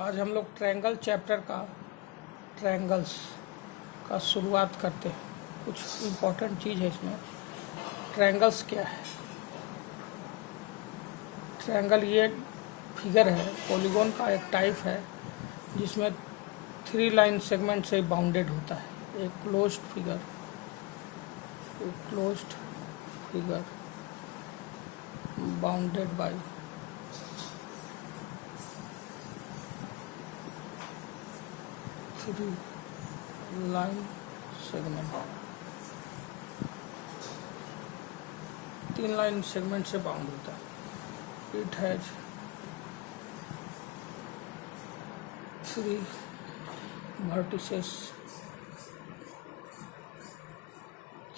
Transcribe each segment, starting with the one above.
आज हम लोग ट्रायंगल चैप्टर का ट्रायंगल्स का शुरुआत करते हैं। कुछ इम्पोर्टेंट चीज़ है इसमें। ट्रायंगल्स क्या है? ट्रायंगल ये फिगर है, पॉलीगॉन का एक टाइप है जिसमें 3 लाइन सेगमेंट से बाउंडेड होता है। एक closed figure bounded by 3 line segment. 3 line segment से बाउंड होता है। It has 3 vertices,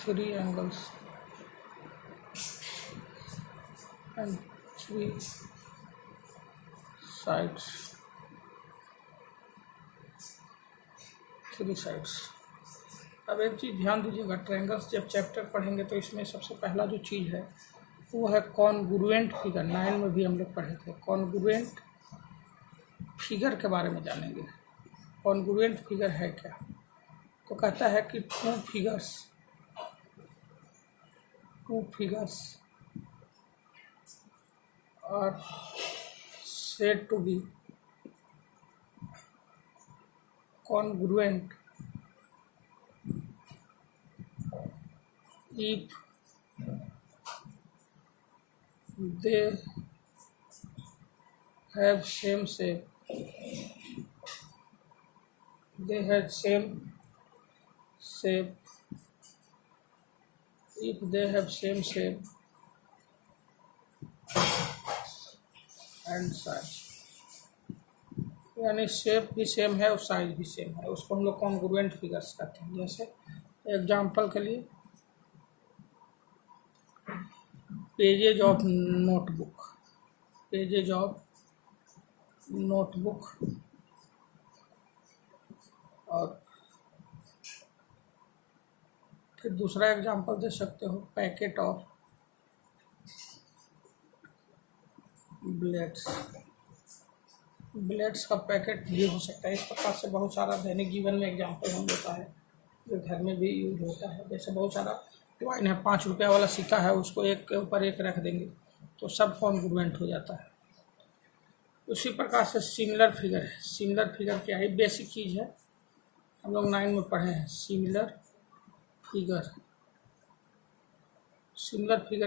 3 angles and 3 sides. 3 sides। अब एक चीज़ ध्यान दीजिएगा, ट्रायंगल्स जब चैप्टर पढ़ेंगे तो इसमें सबसे पहला जो चीज़ है वो है कॉन्ग्रुएंट फिगर। 9 में भी हम लोग पढ़े थे। कॉन्ग्रुएंट फिगर के बारे में जानेंगे। कॉन्ग्रुएंट फिगर है क्या? तो कहता है कि two figures are said to be congruent if they have same shape, if they have same shape and size, यानी शेप भी सेम है और साइज भी सेम है, उसको हम लोग कॉन्ग्रुएंट फिगर्स कहते हैं। जैसे एग्जांपल के लिए पेजेज ऑफ नोटबुक और फिर दूसरा एग्जांपल दे सकते हो पैकेट ऑफ ब्लेड्स का पैकेट भी हो सकता है। इस प्रकार से बहुत सारा दैनिक जीवन में एग्जांपल हम लेता है जो घर में भी यूज होता है। जैसे बहुत सारा कॉइन है, 5 रुपया वाला सिक्का है, उसको एक के ऊपर एक रख देंगे तो सब कॉन्ग्रुएंट हो जाता है। उसी प्रकार से सिमिलर फिगर है। सिमिलर फिगर क्या है? बेसिक चीज़ है, हम लोग 9 में पढ़े हैं। सिमिलर फिगर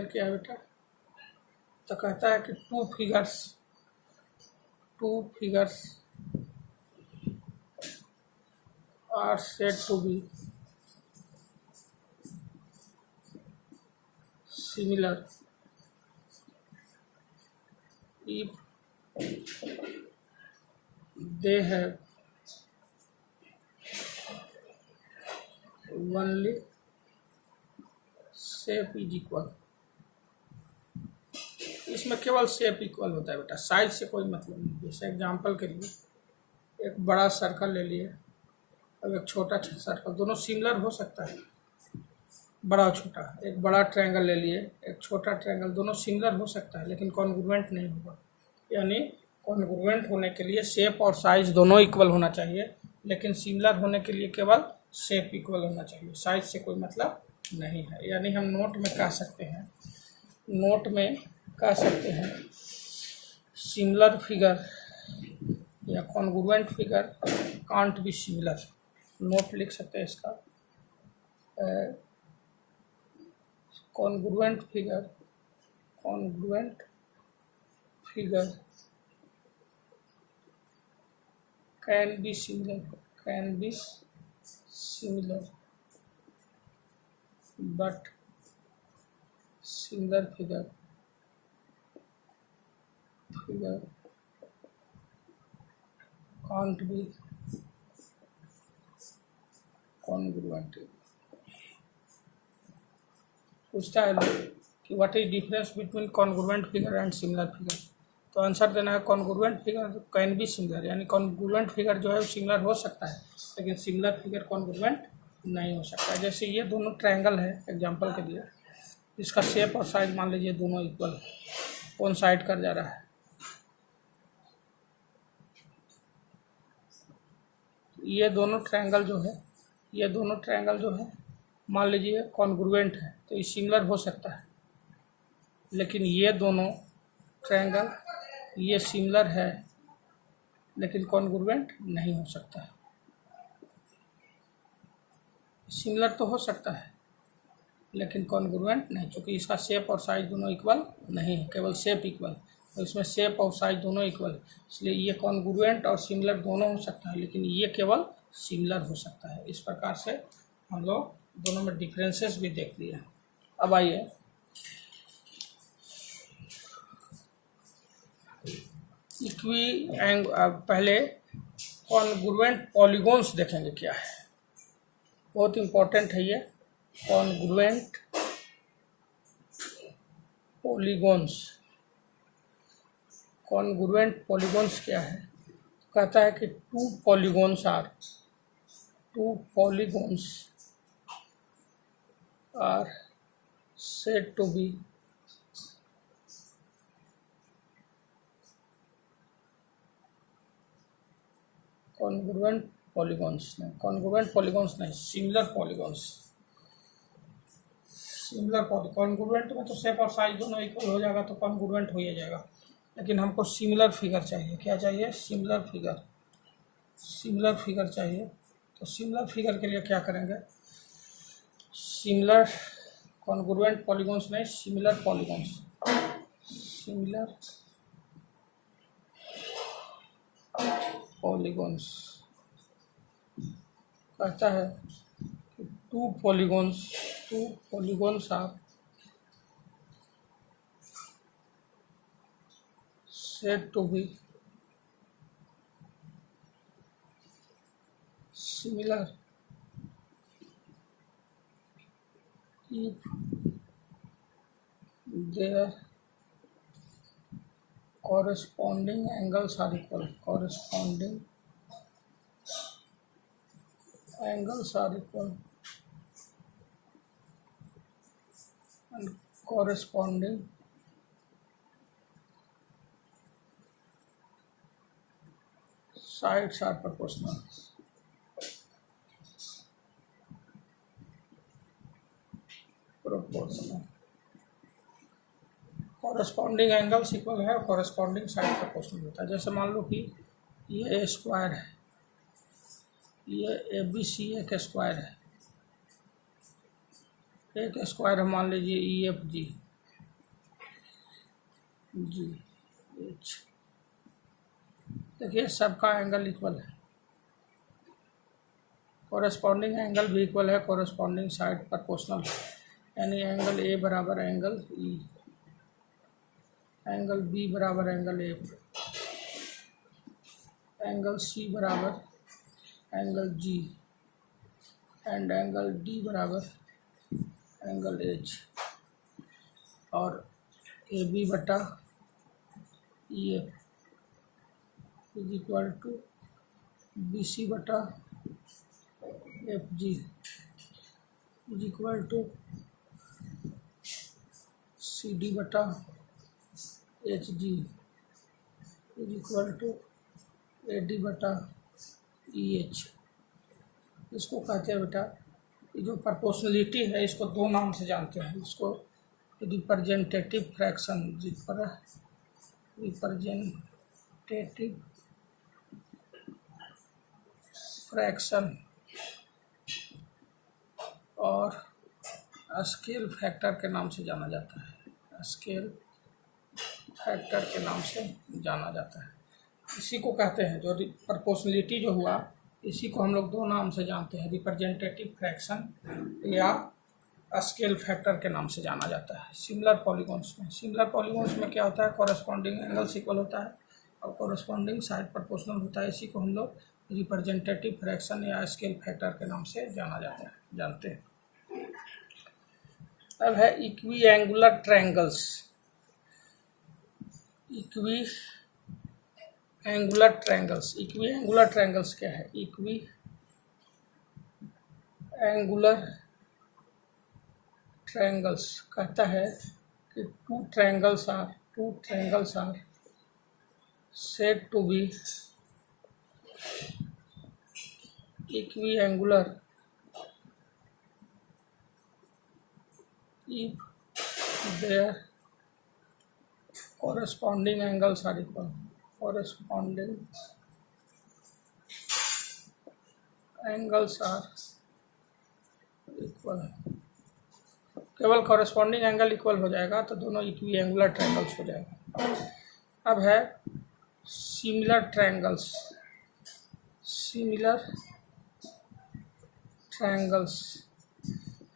क्या है बेटा? तो कहता है कि two figures are said to be similar if they have only shape is equal। इसमें केवल शेप इक्वल होता है बेटा, साइज से कोई मतलब नहीं। जैसे एग्जांपल के लिए एक बड़ा सर्कल ले लिए और एक छोटा सर्कल, दोनों सिमिलर हो सकता है, बड़ा और छोटा। एक बड़ा ट्रायंगल ले लिए, एक छोटा ट्रायंगल, दोनों सिमिलर हो सकता है लेकिन कॉन्ग्रुएंट नहीं होगा। यानी कॉन्ग्रुएंट होने के लिए शेप और साइज दोनों इक्वल होना चाहिए, लेकिन सिमिलर होने के लिए केवल शेप इक्वल होना चाहिए, साइज से कोई मतलब नहीं है। यानी हम नोट में कह सकते हैं सिमिलर फिगर या congruent figure can't be similar. Note लिख सकते हैं इसका, congruent figure can be similar but similar figure can't be congruent। पूछता है कि what is difference between congruent figure and similar figure. तो आंसर देना है congruent figure can be similar, यानी कॉन्ग्रुएंट फिगर जो है वो सिमिलर हो सकता है लेकिन सिमिलर फिगर कॉन्ग्रुएंट नहीं हो सकता। जैसे ये दोनों ट्रायंगल है एग्जांपल के लिए, इसका शेप और साइज मान लीजिए दोनों इक्वल है, कौन साइड कर जा रहा है? ये दोनों ट्रायंगल जो है, ये दोनों ट्रायंगल जो है मान लीजिए कॉन्ग्रुएंट है तो ये सिमिलर हो सकता है, लेकिन ये दोनों ट्रायंगल ये सिमिलर है लेकिन कॉन्ग्रुएंट नहीं हो सकता है। सिमिलर तो हो सकता है लेकिन कॉन्ग्रुएंट नहीं, क्योंकि इसका शेप और साइज दोनों इक्वल नहीं है, केवल शेप इक्वल, तो इसमें शेप और साइज दोनों इक्वल है, इसलिए ये कॉन्ग्रुएंट और सिमिलर दोनों हो सकता है लेकिन ये केवल सिमिलर हो सकता है। इस प्रकार से हम लोग दोनों में डिफरेंसेस भी देख लिए। अब आइए पहले कॉन्ग्रुएंट पॉलीगॉन्स देखेंगे क्या है, बहुत इम्पोर्टेंट है ये कॉन्ग्रुएंट पॉलीगॉन्स। कॉन्ग्रुएंट पॉलीगॉन्स क्या है, कहता है कि two polygons are said to be congruent polygons नहीं, सिमिलर पॉलीगॉन्स। कॉन्ग्रुएंट में तो शेप और साइज दोनों इक्वल हो जाएगा तो कॉन्ग्रुएंट हो ही जाएगा, लेकिन हमको सिमिलर फिगर चाहिए। क्या चाहिए? सिमिलर फिगर चाहिए। तो सिमिलर फिगर के लिए क्या करेंगे? सिमिलर कॉन्ग्रुएंट पॉलीगॉन्स नहीं, सिमिलर पॉलीगॉन्स कहता है कि two polygons are said to be similar if their corresponding angles are equal, and corresponding sides are proportional। Corresponding angles equal है, कॉरेस्पॉन्डिंग साइड प्रोपोर्शनल होता है। जैसे मान लो कि ये स्क्वायर है, ये ABC एक स्क्वायर है, एक स्क्वायर है मान लीजिए EFG GH। देखिए सबका एंगल इक्वल है, कॉरेस्पॉन्डिंग एंगल भी इक्वल है, कॉरेस्पॉन्डिंग साइड प्रोपोर्शनल है, यानी एंगल A बराबर एंगल E, एंगल B बराबर एंगल A, एंगल C बराबर angle G and angle D बराबर एंगल H, और AB बटा EF is equal to BC बटा FG is equal to CD बटा HG is equal to AD बटा EH। इसको कहते हैं बेटा, ये जो प्रोपोर्शनलिटी है इसको दो नाम से जानते हैं। इसको रिप्रेजेंटेटिव फ्रैक्शन और स्केल फैक्टर के नाम से जाना जाता है। स्केल फैक्टर के नाम से जाना जाता है। इसी को कहते हैं, जो प्रोपोर्शनलिटी जो हुआ इसी को हम लोग दो नाम से जानते हैं, रिप्रेजेंटेटिव फ्रैक्शन या स्केल फैक्टर के नाम से जाना जाता है। सिमिलर पॉलीगॉन्स में क्या होता है? कॉरेस्पॉन्डिंग एंगल्स इक्वल होता है और कॉरेस्पॉन्डिंग साइड प्रोपोर्शनल होता है। इसी को हम लोग रिप्रेजेंटेटिव फ्रैक्शन या स्केल फैक्टर के नाम से जानते हैं। अब है equiangular triangles. Equiangular triangles क्या है? इक्वी एंगुलर ट्रायंगल्स कहता है कि two triangles are said to be equiangular if their corresponding angles are equal. Corresponding angles are equal. केवल कॉरेस्पॉन्डिंग एंगल इक्वल हो जाएगा तो दोनों इक्विएंगुलर ट्रायंगल्स हो जाएगा। अब है सिमिलर ट्रायंगल्स। सिमिलर ट्रायंगल्स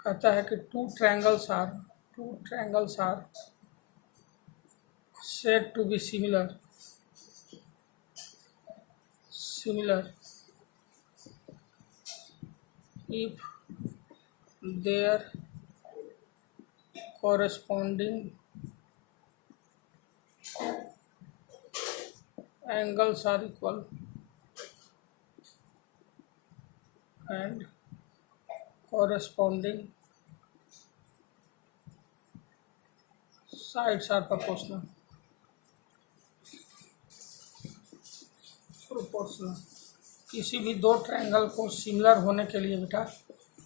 कहता है कि two triangles are said to be similar if their corresponding angles are equal and corresponding sides are proportional। किसी भी दो ट्रायंगल को सिमिलर होने के लिए बेटा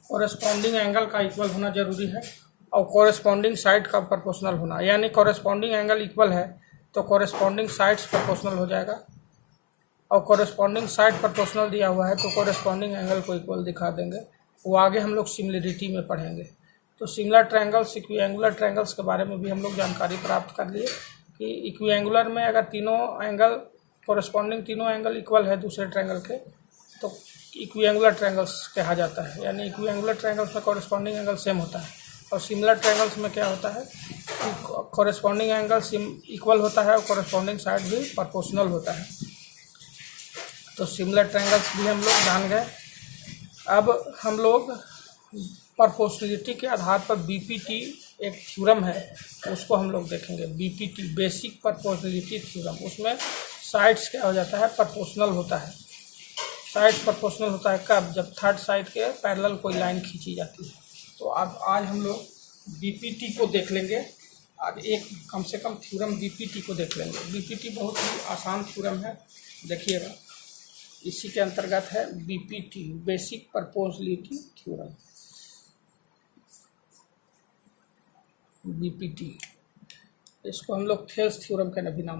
कॉरेस्पॉन्डिंग एंगल का इक्वल होना जरूरी है और कॉरेस्पॉन्डिंग साइड का प्रोपोर्शनल होना। यानी कॉरेस्पॉन्डिंग एंगल इक्वल है तो कॉरेस्पॉन्डिंग साइड्स प्रोपोर्शनल हो जाएगा और कॉरेस्पॉन्डिंग साइड प्रोपोर्शनल दिया हुआ है तो कॉरेस्पॉन्डिंग एंगल को इक्वल दिखा देंगे। वो आगे हम लोग सिमिलरिटी में पढ़ेंगे। तो सिमिलर ट्रायंगल्स इक्विएंगुलर ट्रायंगल्स के बारे में भी हम लोग जानकारी प्राप्त कर लिए कि इक्विएंगुलर में अगर तीनों एंगल कॉरेस्पॉन्डिंग तीनों एंगल इक्वल है दूसरे ट्रायंगल के तो इक्विएंगुलर ट्रायंगल्स कहा जाता है। यानी इक्विएंगुलर ट्रायंगल्स में कॉरेस्पॉन्डिंग एंगल सेम होता है और सिमिलर ट्रायंगल्स में क्या होता है कि कॉरेस्पॉन्डिंग एंगल इक्वल होता है और कॉरेस्पॉन्डिंग साइड भी प्रोपोर्शनल होता है। तो सिमिलर ट्रायंगल्स भी हम लोग जान गए। अब हम लोग प्रोपोर्शनलिटी के आधार पर बीपीटी एक थ्योरम है उसको हम लोग देखेंगे। BPT basic proportionality theorem. उसमें साइड्स क्या हो जाता है प्रोपोर्शनल होता है। साइड्स प्रोपोर्शनल होता है कब? जब थर्ड साइड के पैरेलल कोई लाइन खींची जाती है। तो अब आज हम लोग बीपीटी को देख लेंगे। आज एक कम से कम थ्योरम बीपीटी को देख लेंगे। बीपीटी बहुत ही आसान थ्योरम है, देखिएगा। इसी के अंतर्गत है BPT basic proportionality theorem. BPT इसको हम लोग थेल्स थ्योरम का भी नाम